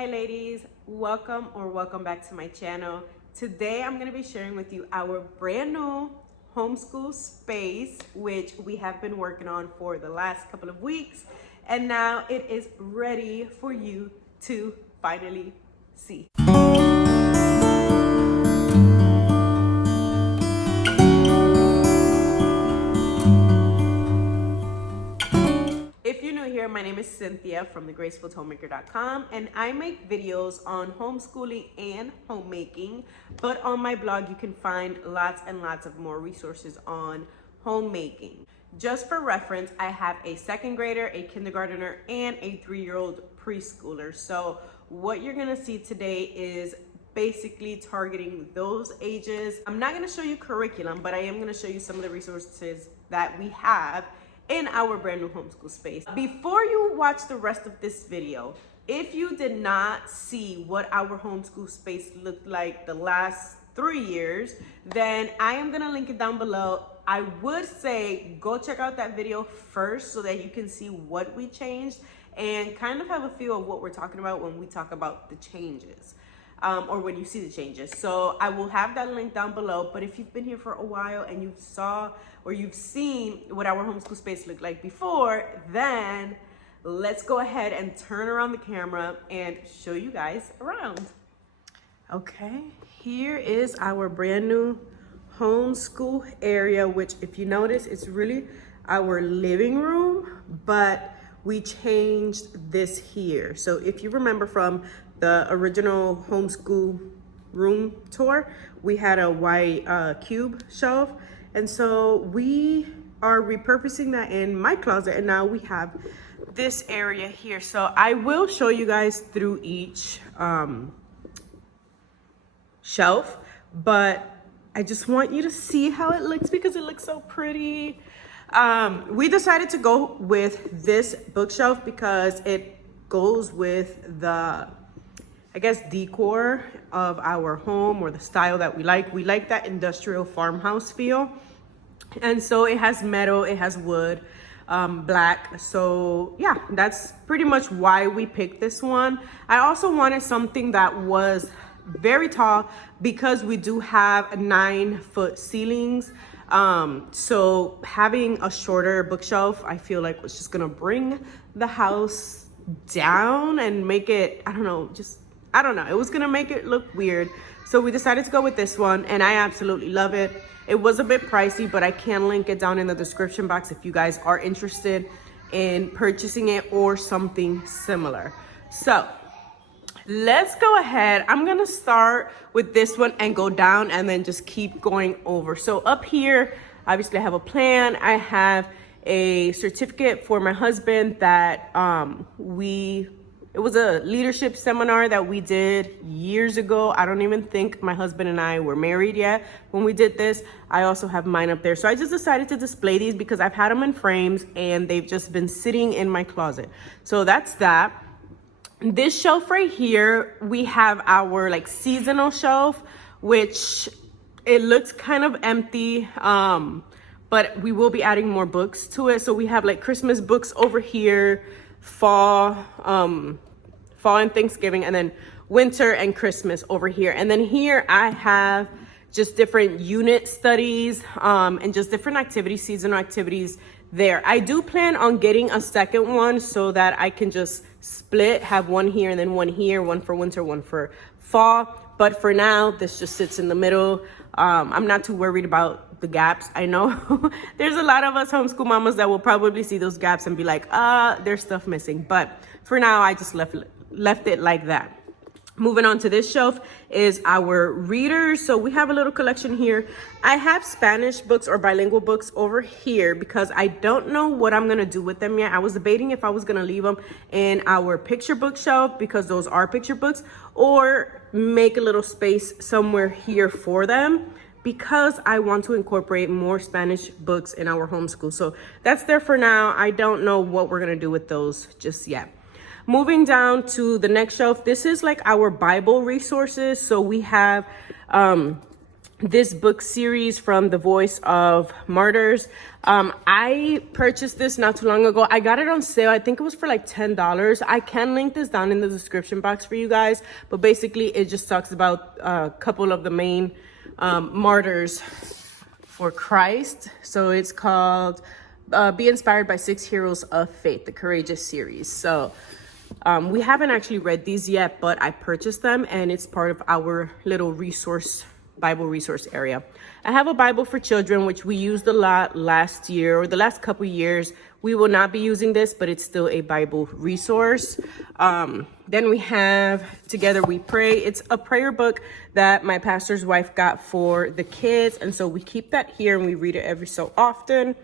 Hi ladies, welcome back to my channel. Today I'm going to be sharing with you our brand new homeschool space, which we have been working on for the last couple of weeks, and now it is ready for you to finally see. If you're new here, my name is Cynthia from thegracefulhomemaker.com, and I make videos on homeschooling and homemaking, but on my blog you can find lots and lots of more resources on homemaking. Just for reference, I have a second grader, a kindergartner, and a 3-year-old preschooler. So what you're gonna see today is basically targeting those ages. I'm not gonna show you curriculum, but I am gonna show you some of the resources that we have in our brand new homeschool space. Before you watch the rest of this video, if you did not see what our homeschool space looked like the last 3 years, then I am gonna link it down below. I would say go check out that video first so that you can see what we changed and kind of have a feel of what we're talking about when we talk about the changes. Or when you see the changes. So I will have that link down below, but if you've been here for a while and you saw or you've seen what our homeschool space looked like before, then let's go ahead and turn around the camera and show you guys around. Okay, here is our brand new homeschool area, which if you notice, it's really our living room, but we changed this here. So if you remember from the original homeschool room tour, we had a white cube shelf, and so we are repurposing that in my closet, and now we have this area here. So I will show you guys through each shelf, but I just want you to see how it looks because it looks so pretty. We decided to go with this bookshelf because it goes with the, I guess, decor of our home or the style that we like. We like that industrial farmhouse feel. And so it has metal, it has wood, black. So yeah, that's pretty much why we picked this one. I also wanted something that was very tall because we do have 9-foot ceilings. So having a shorter bookshelf, I feel like was just gonna bring the house down and make it, I don't know, it was gonna make it look weird. So we decided to go with this one, and I absolutely love it. It was a bit pricey, but I can link it down in the description box if you guys are interested in purchasing it or something similar. So let's go ahead. I'm gonna start with this one and go down and then just keep going over. So up here, obviously I have a plan. I have a certificate for my husband that it was a leadership seminar that we did years ago. I don't even think my husband and I were married yet when we did this. I also have mine up there. So I just decided to display these because I've had them in frames and they've just been sitting in my closet. So that's that. This shelf right here, we have our like seasonal shelf, which it looks kind of empty, but we will be adding more books to it. So we have like Christmas books over here, fall and Thanksgiving, and then winter and Christmas over here. And then here I have just different unit studies and just different activities, seasonal activities there. I do plan on getting a second one so that I can just split, have one here and then one here, one for winter, one for fall. But for now, this just sits in the middle. I'm not too worried about the gaps. I know there's a lot of us homeschool mamas that will probably see those gaps and be like, there's stuff missing. But for now, I just left it like that. Moving on to this shelf is our readers. So we have a little collection here. I have Spanish books or bilingual books over here because I don't know what I'm gonna do with them yet. I was debating if I was gonna leave them in our picture book shelf because those are picture books, or make a little space somewhere here for them because I want to incorporate more Spanish books in our homeschool. So that's there for now. I don't know what we're gonna do with those just yet. Moving down to the next shelf, this is like our Bible resources. So we have this book series from the Voice of Martyrs. I purchased this not too long ago. I got it on sale. I think it was for like $10. I can link this down in the description box for you guys, but basically it just talks about a couple of the main martyrs for Christ. So it's called Be Inspired by 6 Heroes of Faith, the Courageous series. So we haven't actually read these yet, but I purchased them and it's part of our little Bible resource area. I have a Bible for children, which we used a lot last year or the last couple years. We will not be using this, but it's still a Bible resource. Then we have Together We Pray. It's a prayer book that my pastor's wife got for the kids. And so we keep that here and we read it every so often.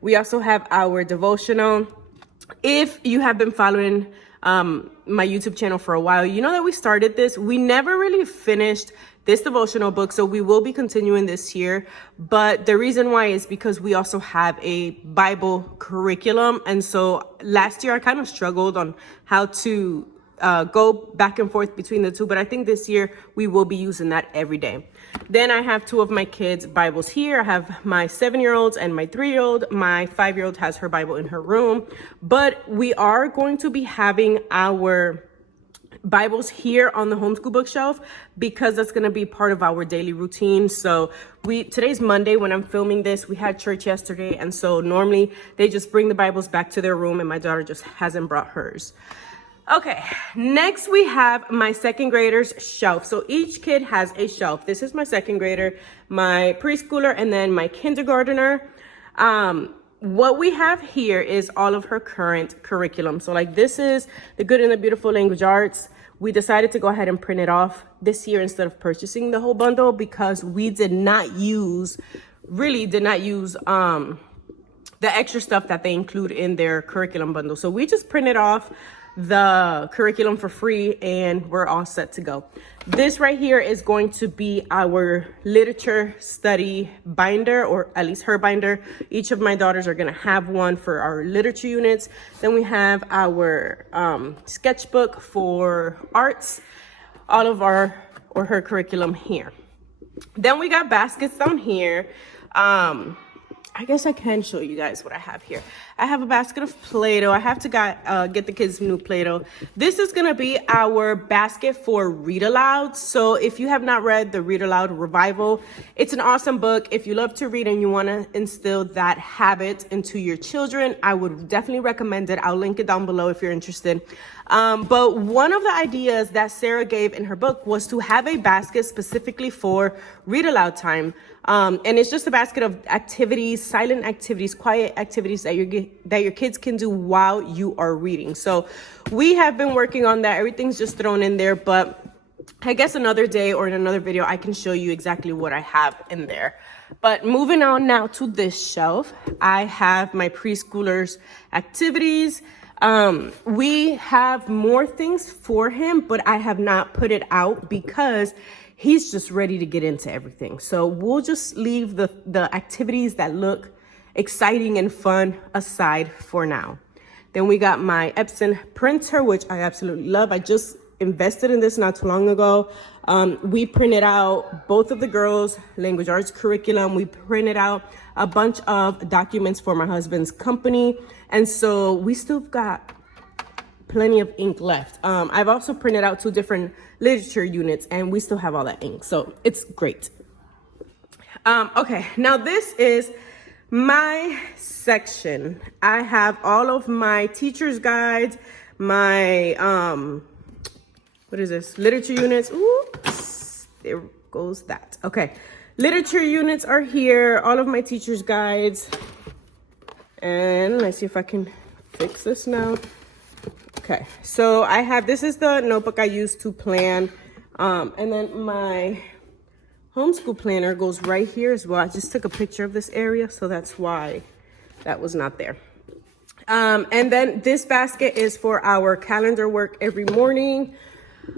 We also have our devotional. If you have been following my YouTube channel for a while, you know that we started this. We never really finished this devotional book, so we will be continuing this year. But the reason why is because we also have a Bible curriculum. And so last year I kind of struggled on how to go back and forth between the two, but I think this year we will be using that every day. Then I have 2 of my kids' Bibles here. I have my 7-year-old and my 3-year-old. My 5-year-old has her Bible in her room, but we are going to be having our Bibles here on the homeschool bookshelf because that's going to be part of our daily routine. So today's Monday when I'm filming this. We had church yesterday, and so normally they just bring the Bibles back to their room and my daughter just hasn't brought hers. Okay, next we have my 2nd grader's shelf. So each kid has a shelf. This is my 2nd grader, my preschooler, and then my kindergartner. What we have here is all of her current curriculum. So like this is the Good and the Beautiful Language Arts. We decided to go ahead and print it off this year instead of purchasing the whole bundle because we did not use the extra stuff that they include in their curriculum bundle. So we just printed off the curriculum for free and we're all set to go. This right here is going to be our literature study binder, or at least her binder. Each of my daughters are going to have one for our literature units. Then we have our sketchbook for arts, all of her curriculum here. Then we got baskets down here. I guess I can show you guys what I have here. I have a basket of Play-Doh. I have to get the kids new Play-Doh. This is going to be our basket for Read Aloud. So if you have not read the Read Aloud Revival, it's an awesome book. If you love to read and you want to instill that habit into your children, I would definitely recommend it. I'll link it down below if you're interested. But one of the ideas that Sarah gave in her book was to have a basket specifically for read aloud time. And it's just a basket of activities, silent activities, quiet activities that your kids can do while you are reading. So we have been working on that. Everything's just thrown in there, but I guess another day or in another video, I can show you exactly what I have in there. But moving on now to this shelf, I have my preschoolers' activities. We have more things for him, but I have not put it out because he's just ready to get into everything. So we'll just leave the activities that look exciting and fun aside for now. Then we got my Epson printer, which I absolutely love. I just invested in this not too long ago. We printed out both of the girls' language arts curriculum. We printed out a bunch of documents for my husband's company. And so we still got plenty of ink left. I've also printed out 2 different literature units and we still have all that ink. So it's great. Okay, now this is my section. I have all of my teacher's guides, my, what is this? Literature units. Oops, there goes that. Okay, literature units are here. All of my teacher's guides. And let's see if I can fix this now. Okay, so I have, this is the notebook I use to plan. And then my homeschool planner goes right here as well. I just took a picture of this area, so that's why that was not there. And then this basket is for our calendar work every morning.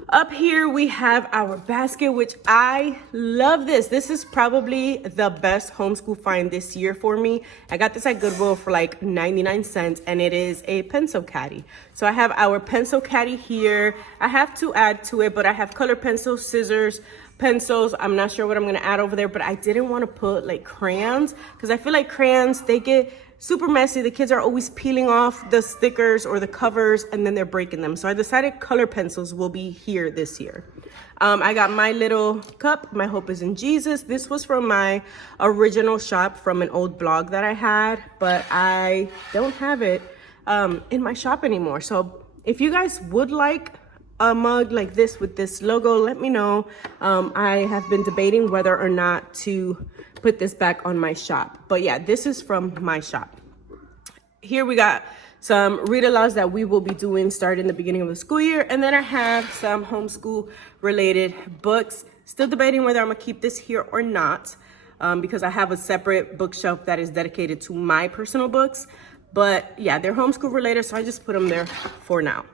Up here we have our basket, which I love this. This is probably the best homeschool find this year for me. I got this at Goodwill for like 99 cents and it is a pencil caddy. So I have our pencil caddy here. I have to add to it, but I have colored pencils, scissors, pencils. I'm not sure what I'm gonna add over there, but I didn't want to put like crayons because I feel like crayons, they get super messy. The kids are always peeling off the stickers or the covers and then they're breaking them. So I decided color pencils will be here this year. I got my little cup, My Hope is in Jesus. This was from my original shop from an old blog that I had, but I don't have it in my shop anymore. So if you guys would like a mug like this with this logo, let me know. I have been debating whether or not to put this back on my shop, but yeah, this is from my shop. Here we got some read alouds that we will be doing starting the beginning of the school year, and then I have some homeschool related books. Still debating whether I'm gonna keep this here or not, because I have a separate bookshelf that is dedicated to my personal books, but yeah, they're homeschool related, so I just put them there for now.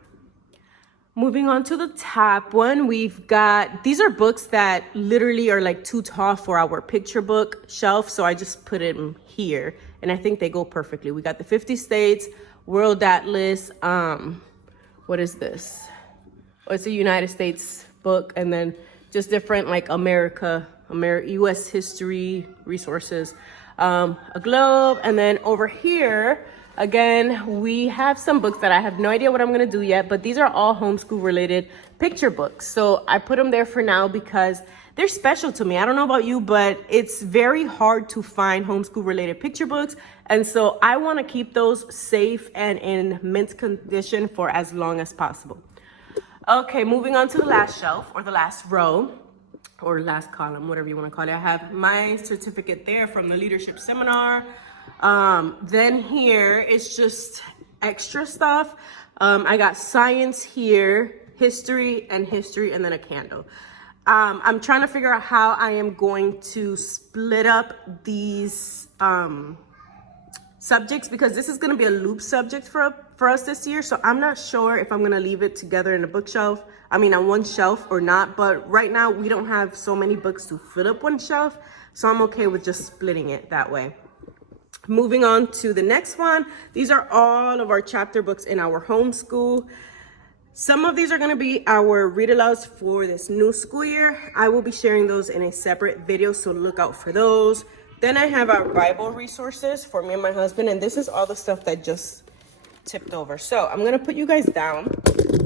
Moving on to the top one, we've got, these are books that literally are like too tall for our picture book shelf, so I just put them here, and I think they go perfectly. We got the 50 States, World Atlas, what is this? Oh, it's a United States book, and then just different like US history resources, a globe, and then over here, again, we have some books that I have no idea what I'm gonna do yet, but these are all homeschool related picture books. So I put them there for now because they're special to me. I don't know about you, but it's very hard to find homeschool related picture books. And so I wanna keep those safe and in mint condition for as long as possible. Okay, moving on to the last shelf or the last row or last column, whatever you wanna call it. I have my certificate there from the leadership seminar. Then here it's just extra stuff. I got science here, history, and then a candle. I'm trying to figure out how I am going to split up these subjects because this is going to be a loop subject for us this year. So I'm not sure if I'm going to leave it together in a bookshelf. I mean, on one shelf or not. But right now we don't have so many books to fill up one shelf. So I'm okay with just splitting it that way. Moving on to the next one. These are all of our chapter books in our homeschool. Some of these are going to be our read alouds for this new school year. I will be sharing those in a separate video, so look out for those. Then I have our Bible resources for me and my husband, and this is all the stuff that just tipped over. So I'm going to put you guys down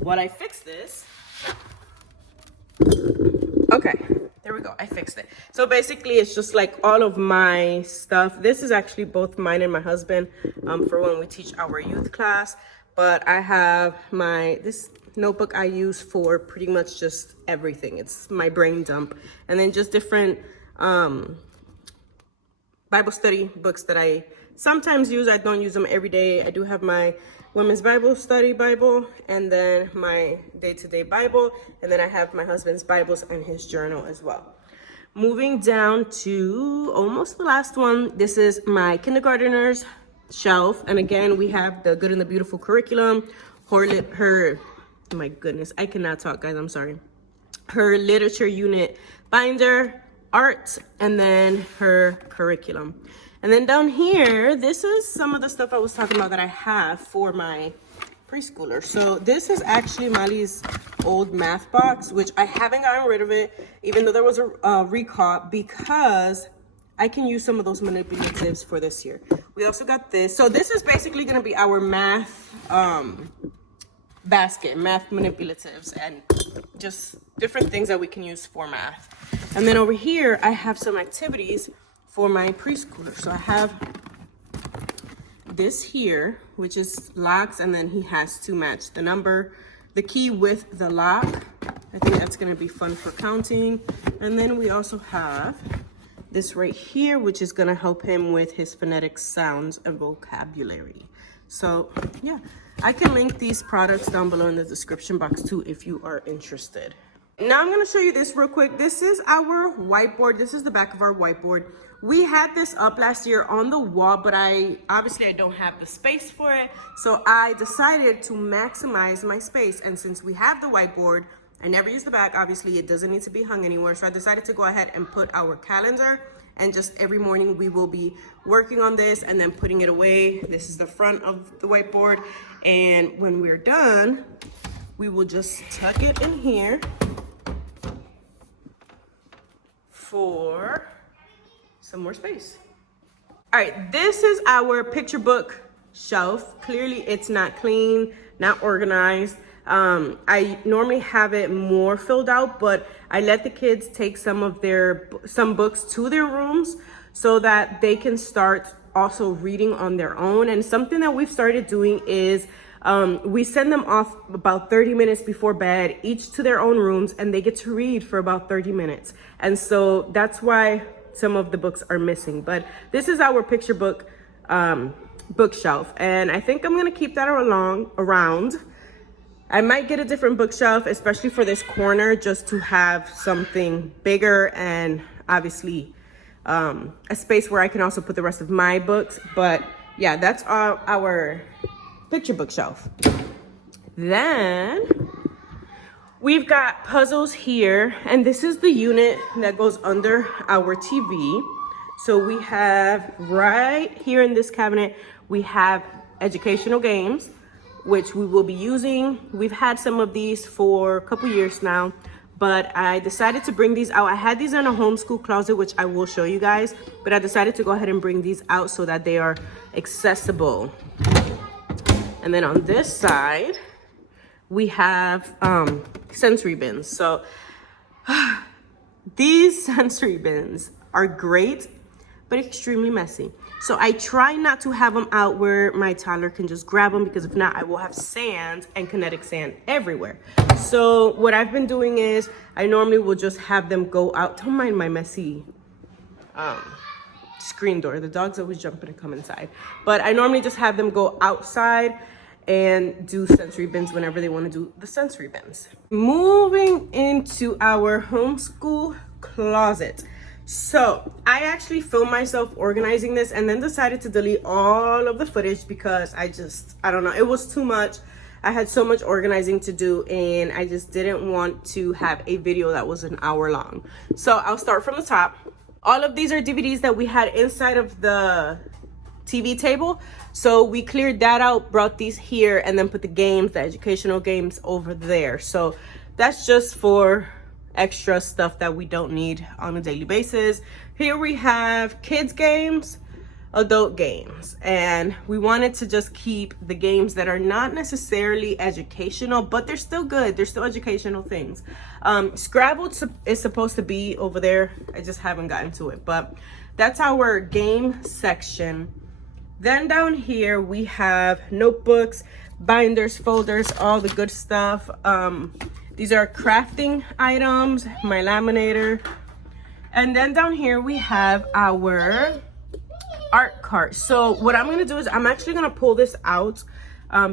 while I fix this. Okay. There we go, I fixed it. So basically it's just like all of my stuff. This is actually both mine and my husband for when we teach our youth class. But I have this notebook I use for pretty much just everything. It's my brain dump. And then just different Bible study books that I sometimes use. I don't use them every day. I do have my Women's Bible Study Bible, and then my day-to-day Bible, and then I have my husband's Bibles and his journal as well. Moving down to almost the last one, this is my kindergartner's shelf, and again, we have the Good and the Beautiful curriculum, my goodness, I cannot talk, guys, I'm sorry. Her literature unit binder, art, and then her curriculum. And then down here, this is some of the stuff I was talking about that I have for my preschooler. So this is actually Molly's old math box, which I haven't gotten rid of it, even though there was a recall, because I can use some of those manipulatives for this year. We also got this. So this is basically gonna be our math basket, math manipulatives, and just different things that we can use for math. And then over here, I have some activities for my preschooler. So I have this here, which is locks, and then he has to match the key with the lock. I think that's gonna be fun for counting. And then we also have this right here, which is gonna help him with his phonetic sounds and vocabulary. So yeah, I can link these products down below in the description box too if you are interested. Now I'm gonna show you this real quick. This is our whiteboard. This is the back of our whiteboard. We had this up last year on the wall, but obviously I don't have the space for it. So I decided to maximize my space. And since we have the whiteboard, I never use the back. Obviously, it doesn't need to be hung anywhere. So I decided to go ahead and put our calendar, and just every morning we will be working on this and then putting it away. This is the front of the whiteboard. And when we're done, we will just tuck it in here for some more space. All right, this is our picture book shelf. Clearly it's not clean, not organized. I normally have it more filled out, but I let the kids take some books to their rooms so that they can start also reading on their own. And something that we've started doing is we send them off about 30 minutes before bed, each to their own rooms, and they get to read for about 30 minutes. And so that's why some of the books are missing. But this is our picture book bookshelf, and I think I'm gonna keep that around. I might get a different bookshelf, especially for this corner, just to have something bigger and obviously a space where I can also put the rest of my books. But yeah, that's our picture bookshelf. Then we've got puzzles here, and this is the unit that goes under our TV. So we have right here in this cabinet, we have educational games, which we will be using. We've had some of these for a couple years now, but I decided to bring these out. I had these in a homeschool closet, which I will show you guys, but I decided to go ahead and bring these out so that they are accessible. And then on this side, we have sensory bins. So these sensory bins are great, but extremely messy. So I try not to have them out where my toddler can just grab them, because if not, I will have sand and kinetic sand everywhere. So what I've been doing is I normally will just have them go out. Don't mind my messy screen door. The dog's always jumping and come inside. But I normally just have them go outside and do sensory bins whenever they want to do the sensory bins. Moving into our homeschool closet. So I actually filmed myself organizing this and then decided to delete all of the footage because I don't know, it was too much. I had so much organizing to do and I just didn't want to have a video that was an hour long. So I'll start from the top. All of these are DVDs that we had inside of the TV table. So we cleared that out, brought these here, and then put the games, the educational games, over there. So that's just for extra stuff that we don't need on a daily basis. Here we have kids games, adult games, and we wanted to just keep the games that are not necessarily educational, but they're still good. They're still educational things. Scrabble is supposed to be over there. I just haven't gotten to it, but that's our game section. Then down here we have notebooks, binders, folders, all the good stuff. These are crafting items, my laminator. And then down here we have our art cart. So what I'm gonna do is I'm actually gonna pull this out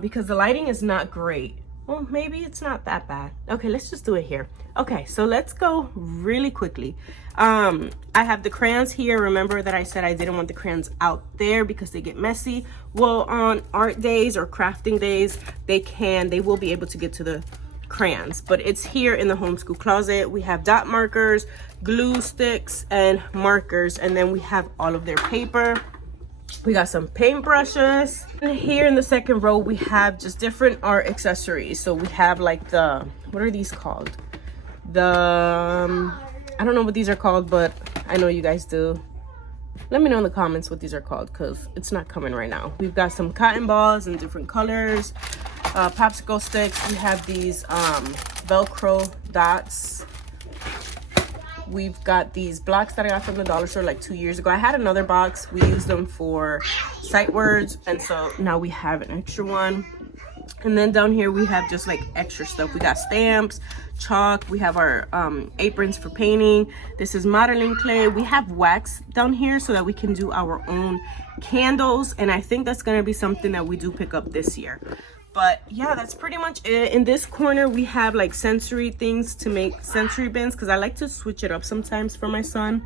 because the lighting is not great. Well, maybe it's not that bad. Okay, let's just do it here. Okay, so let's go really quickly. I have the crayons here. Remember that I said I didn't want the crayons out there because they get messy. Well, on art days or crafting days, they will be able to get to the crayons, but it's here in the homeschool closet. We have dot markers, glue sticks, and markers, and then we have all of their paper. We got some paintbrushes. And here in the second row we have just different art accessories. So we have like the, what are these called? I don't know what these are called, but I know you guys do. Let me know in the comments what these are called because it's not coming right now. We've got some cotton balls in different colors, popsicle sticks. We have these Velcro dots. We've got these blocks that I got from the dollar store like 2 years ago. I had another box. We used them for sight words, and so now we have an extra one. And then down here we have just like extra stuff. We got stamps, chalk. We have our aprons for painting. This is modeling clay. We have wax down here so that we can do our own candles, and I think that's gonna be something that we do pick up this year. But yeah, that's pretty much it. In this corner we have like sensory things to make sensory bins because I like to switch it up sometimes for my son.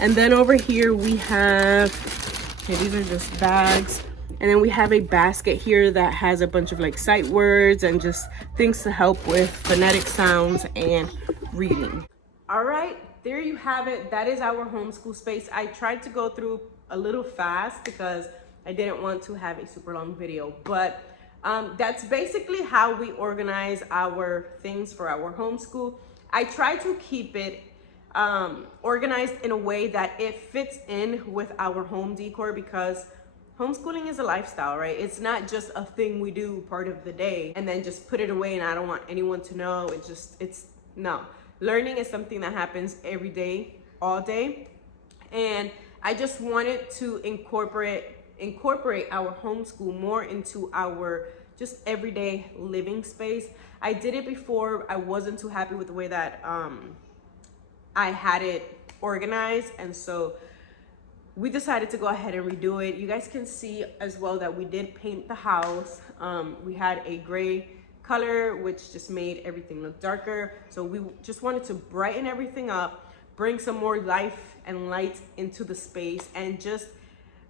And then over here we have, okay, these are just bags, And then we have a basket here that has a bunch of like sight words and just things to help with phonetic sounds and reading. All right, there you have it. That is our homeschool space. I tried to go through a little fast because I didn't want to have a super long video, but that's basically how we organize our things for our homeschool. I try to keep it organized in a way that it fits in with our home decor, because homeschooling is a lifestyle, right? It's not just a thing we do part of the day and then just put it away and I don't want anyone to know. No. Learning is something that happens every day, all day. And I just wanted to incorporate our homeschool more into our just everyday living space. I did it before. I wasn't too happy with the way that I had it organized, and so we decided to go ahead and redo it. You guys can see as well that we did paint the house. We had a gray color, which just made everything look darker. So we just wanted to brighten everything up, bring some more life and light into the space, and just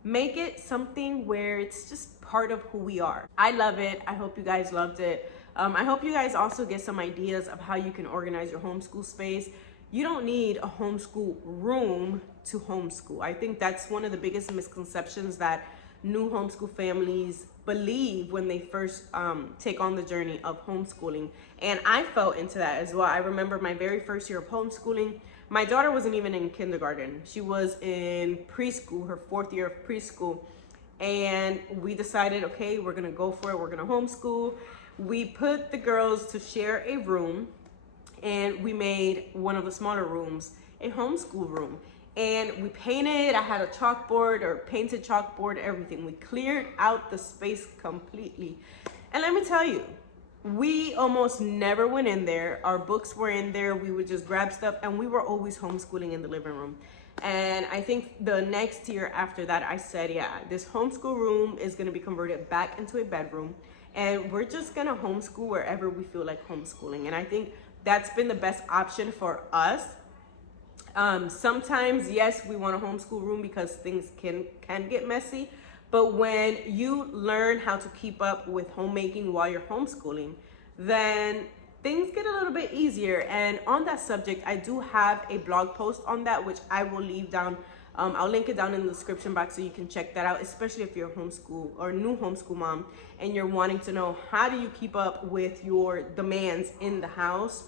make it something where it's just part of who we are. I love it. I hope you guys loved it. I hope you guys also get some ideas of how you can organize your homeschool space. You don't need a homeschool room to homeschool. I think that's one of the biggest misconceptions that new homeschool families believe when they first take on the journey of homeschooling. And I fell into that as well. I remember my very first year of homeschooling. My daughter wasn't even in kindergarten. She was in preschool, her 4th year of preschool. And we decided, okay, we're gonna go for it. We're gonna homeschool. We put the girls to share a room, and we made one of the smaller rooms a homeschool room. And we painted, I had a chalkboard or painted chalkboard, everything. We cleared out the space completely. And let me tell you, we almost never went in there. Our books were in there. We would just grab stuff, and we were always homeschooling in the living room. And I think the next year after that, I said, yeah, this homeschool room is gonna be converted back into a bedroom, and we're just gonna homeschool wherever we feel like homeschooling. And I think that's been the best option for us. Sometimes, yes, we want a homeschool room because things can get messy. But when you learn how to keep up with homemaking while you're homeschooling, then things get a little bit easier. And on that subject, I do have a blog post on that, which I will leave down. I'll link it down in the description box so you can check that out, especially if you're a homeschool or new homeschool mom and you're wanting to know how do you keep up with your demands in the house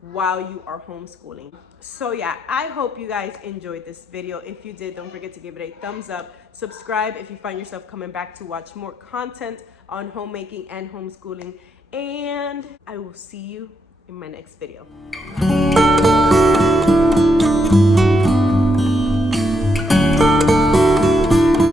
while you are homeschooling. So yeah, I hope you guys enjoyed this video. If you did, don't forget to give it a thumbs up. Subscribe if you find yourself coming back to watch more content on homemaking and homeschooling. And I will see you in my next video.